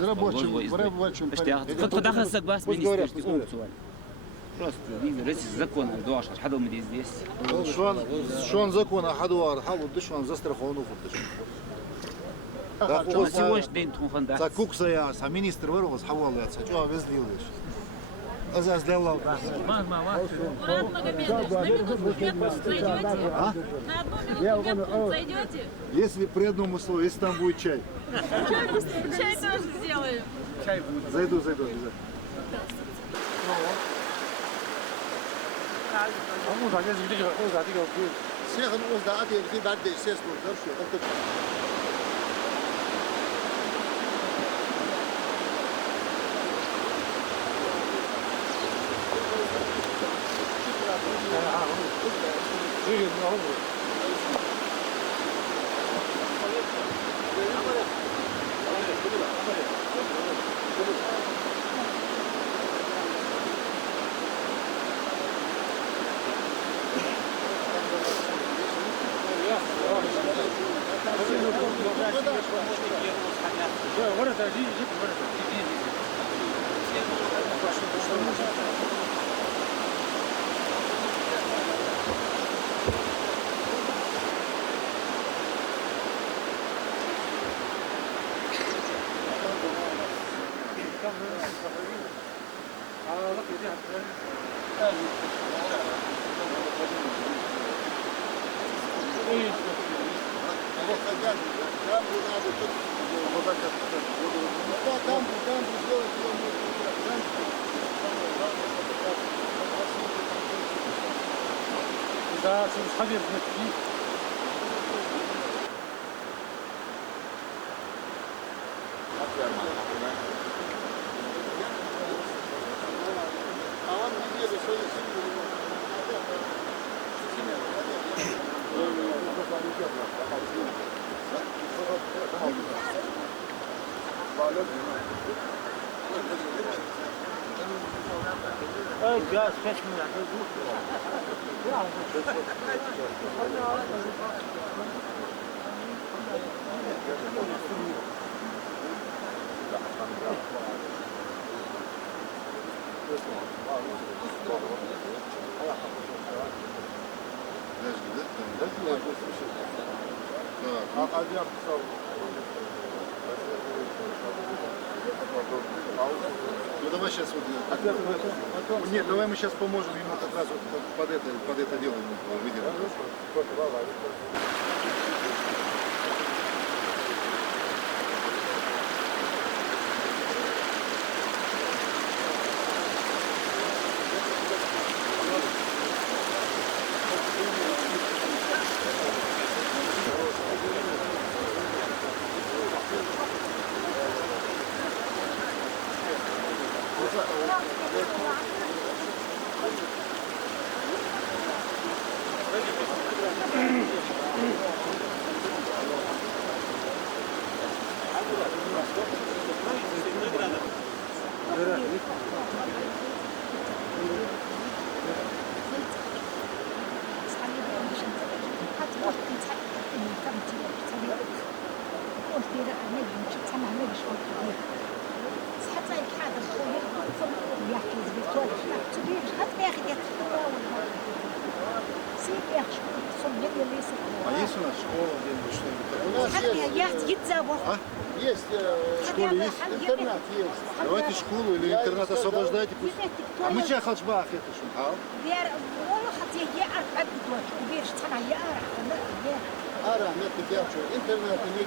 Рабочим. Просто закон дуашар хадомди здесь. Что он закон ахадуар халу дышван застраховану футыш. Сегодня день тунханда. За куксая, а министр вырвал, хавал я, что везлилиш. Азаздалал. Мурат Магомедович, на минутку зайдете? На одну минуту зайдете? Если при одном условии, если там будет чай. Чай тоже сделаем. Зайду обязательно. Да, 사진 이 Ну давай сейчас вот. Нет, давай мы сейчас поможем ему как раз вот под это дело выделим. А есть у нас школа где-нибудь что-нибудь? У нас есть в школе есть интернат есть. Давайте школу или интернат освобождайте. А мы чай халчбах это что? Ара, нет, интернет, не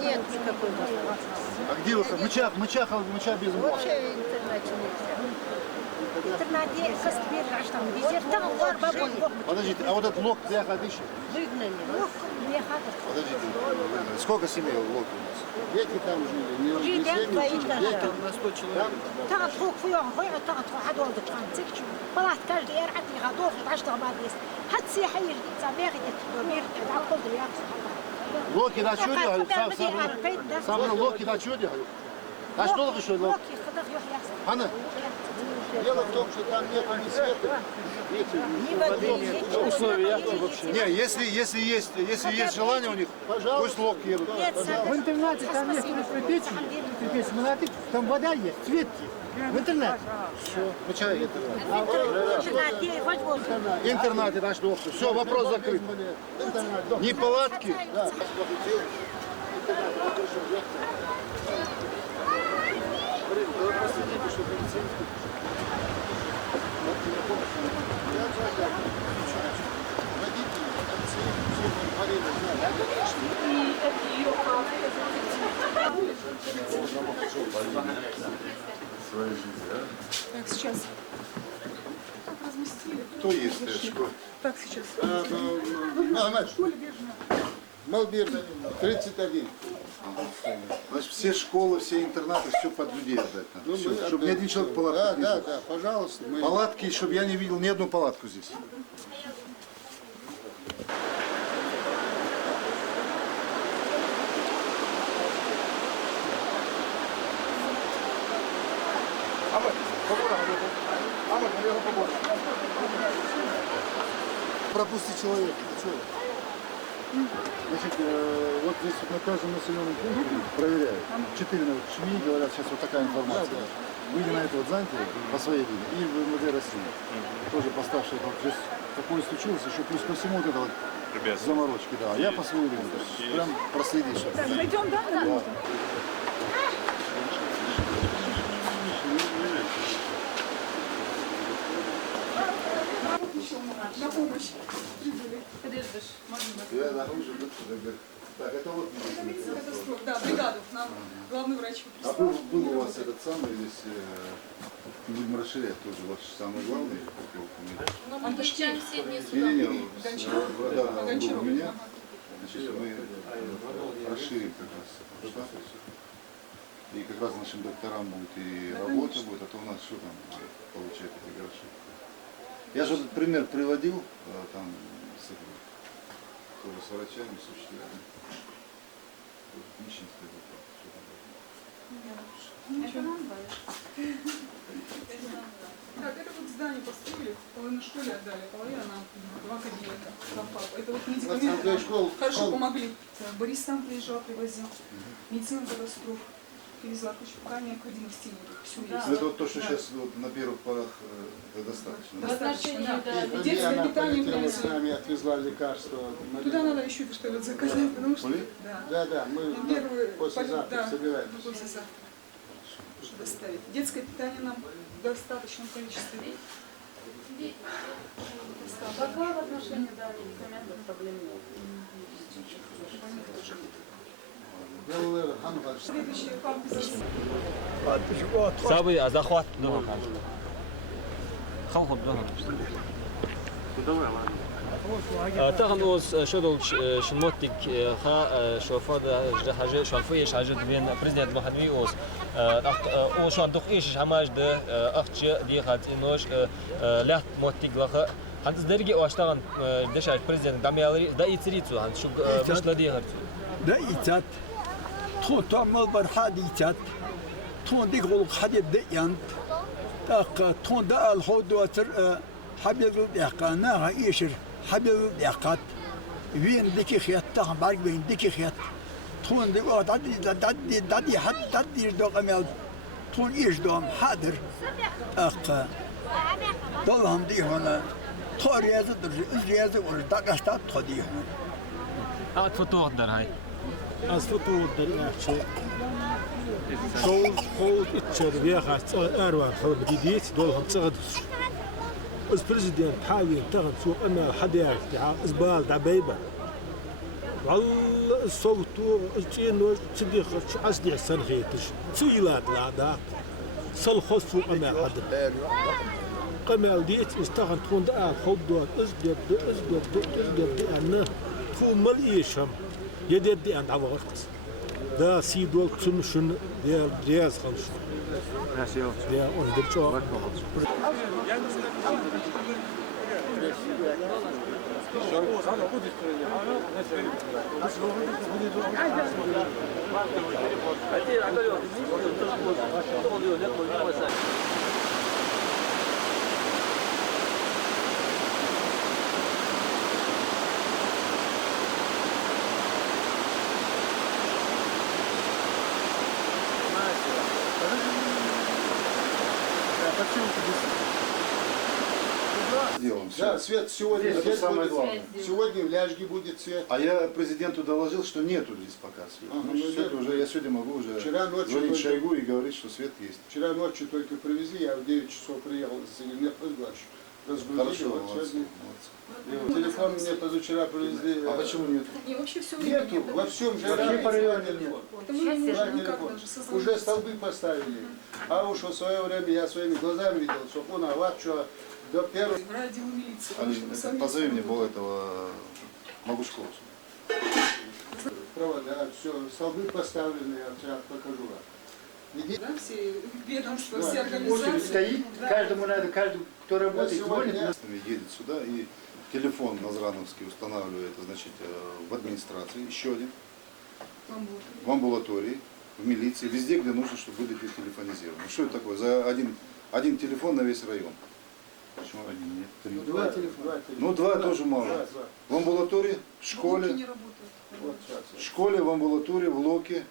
Нет никакой. А где вы? Мычах без мочи. Вообще интернет Подождите, а вот этот лог для ходыщи? выгнали. Подождите, сколько семей в логе у нас? Дети там жили, не дети. На 100 человек. Локи на чуде? Сам локи на чуде? А что локи что? Ана? Дело в том, что там нет ни света, Ни воды, Условия вообще. Не, если есть желание у них, пусть лог едут. в интернате там есть кирпич, монотик, там вода есть, свет есть. В интернете. Ну, человек, интернат, наш доктор. Все, вопрос закрыт. Не палатки. Так, сейчас. Кто есть? Так, сейчас. Малбир, 31. Значит, все школы, все интернаты, все под людей отдать надо. Всё, чтобы ни один человек палатку не Да, жил. да, пожалуйста. Палатки, чтобы я не видел ни одну палатку здесь. Пропусти человека. Значит, вот здесь вот на каждом населенном пункте проверяют. 4 ШМИ говорят, сейчас вот такая информация. Выйди на это вот занятие по своей линии и в МВД России. Тоже поставшие, вот здесь такое случилось, еще плюс ко всему вот это вот заморочки, да. А я по своей линии, то есть прям проследишь. Так, зайдем, да? Да. На помощь. Я наружу, так, это вот Катастроф. Да, бригаду. Нам главный врач А прислал. был у вас этот самый, если будем расширять тоже, ваш самый главный, как его фамилия? Но мы езжаем все дни сюда. Не-не-не, Гончаров. да, он был у Гончаров, меня. ага. Значит, мы расширим как раз штат. И как раз нашим докторам будет и работа будет, а то у нас что там получает эти гроши. Я же этот пример приводил, там, с, тоже с врачами, с учителями. Нищенская группа. Так, это вот здание построили, половину школе отдали, половину нам, 2 кабинета, зампапа. Это вот медикаменты нам хорошо помогли. Борис сам приезжал, привозил. Медицина катастроф. Привезла кучу, пока необходимости нет. Все есть. Это вот то, что сейчас вот на первых порах это достаточно. да? Достаточно, да. Да. Детское Она питание полетела с привезли. нами, отвезла лекарства. Туда надо еще что-то заказать, потому что... Были? Да. Да, мы Ну, первый послезавтра да, собираемся. послезавтра доставить. Детское питание нам в достаточном количестве. Какое в отношении медикаментов проблем нет? Следующий этап صابي أزاخوات دهن خوف دهن تاخن اوز شدول شنموتك خا شوفا حاجه شوفيش حاجه بين بريزيدنت محمدي اوز او شان دوخ ايش حماج ده اخش دي خات انوش لا موتك لخ هانز درجي واشتغل دش بريزيدنت داميالري دا يتريتو هانز شو مش لدي هرت دا إيتات تون تعمل برحاد إيتات تون ديك غلق حديد ديان تاق تون دا الحود وتر حبيب الدقانا غيشر حبيب الدقات وين ديك خيات تاع بارك وين ديك خيات تون دي دادي حد دادي دوق مال تون إيش دوم حاضر أق دولهم دي هنا توريازة ريازة وردقشتات تودي هنا فتوح در هاي از فتوح در احچه خود اتشار بيخا اروان خلب جديد دولهم تغدس از بريزيدنت حاول تغد سوق اما حدياك تاع ازبال دعبيبه والله الصوتو انه تصديق عصدي حسن خيتش سيلات لا صل خصو اما حد قمال ديت استغن تكون دا خود دوت ازدب انا تكون مليشم يدد دي عند عوقت دا سيدول كسمشن ديال رياض خمس ديال اندرچو Зачем сделаем? Да, свет сегодня Это здесь самое будет. главное. Сегодня в Ляжге будет свет. А я президенту доложил, что нету здесь пока света. Ага, Значит, ну, свет нет. уже, я сегодня могу уже Вчера ночью звонить только- Шойгу и говорить, что свет есть. Вчера ночью только привезли, я в 9 часов приехал из Египта, разгрузили. Хорошо, Вот молодцы, сегодня. молодцы. Телефон мне позавчера привезли. А почему нет? И вообще все время Нету, нет. во всем же Вообще по району телефон. нет. Это мы не Да, можем никак телефон. даже созвониться. Уже столбы поставили. А уж в свое время я своими глазами видел, что он что до первого. Радио милиции. Алин, позови мне был этого Могушкова. Провода, все, столбы поставлены, я сейчас покажу. Иди. Да, все ведомства, Да, все Очередь организации. стоит, Да. каждому надо, каждый, кто работает, сегодня- звонит. Едет сюда и телефон Назрановский устанавливает, значит, в администрации, еще один, Вам будет. в амбулатории, в милиции, везде, где нужно, чтобы были телефонизированы. Что это такое? За один телефон на весь район. Почему один? Нет, три. Два телефона. Ну, два тоже мало. Два. В амбулатории, в Волки школе, не работают. Вот сейчас. в школе, в амбулатории, в Локе.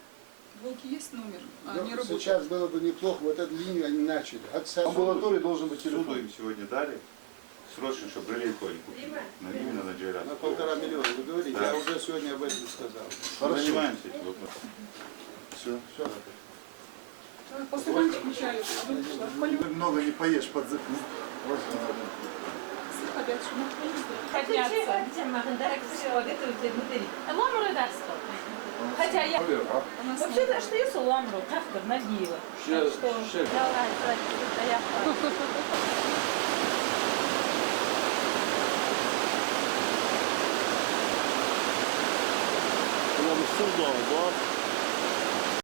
Волки есть номер, а Ну, не работают. сейчас было бы неплохо, вот эту линию они начали. В амбулатории должен быть Суду телефон. им сегодня дали срочно, чтобы релейку они купили. Именно на Джейрат. На 1,5 миллиона, вы говорите, Да. я уже сегодня об этом сказал. Хорошо. Занимаемся этим вопросом. Все. Все. После мальчик включали. Много не поешь под Опять что? Хотя я вообще-то что я саламру, кафтер набила. Так что я Нам судом, да?